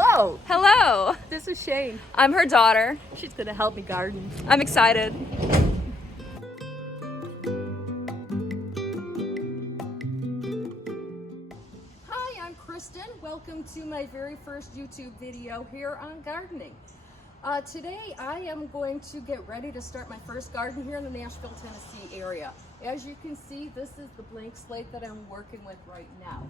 Hello, Hello, this is Shane. I'm her daughter. She's gonna help me garden. I'm excited. Hi, I'm Kristen. Welcome to my very first YouTube video here on gardening. Today I am going to get ready to start my first garden here in the Nashville, Tennessee area. As you can see, this is the blank slate that I'm working with right now.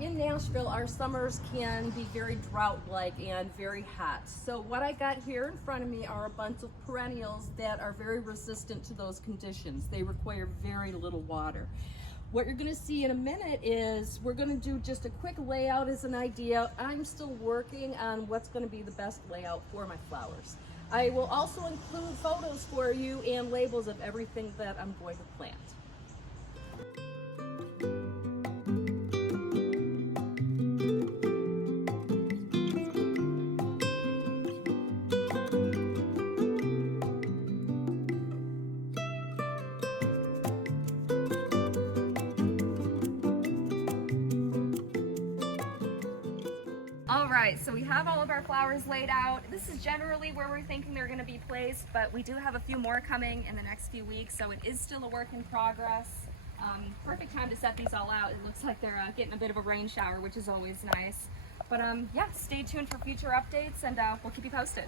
In Nashville, our summers can be very drought-like and very hot. So what I got here in front of me are a bunch of perennials that are very resistant to those conditions. They require very little water. What you're gonna see in a minute is we're gonna do just a quick layout as an idea. I'm still working on what's gonna be the best layout for my flowers. I will also include photos for you and labels of everything that I'm going to plant. All right, so we have all of our flowers laid out. This is generally where we're thinking they're going to be placed, but we do have a few more coming in the next few weeks, so it is still a work in progress. Perfect time to set these all out. It looks like they're getting a bit of a rain shower, which is always nice. But yeah, stay tuned for future updates, and we'll keep you posted.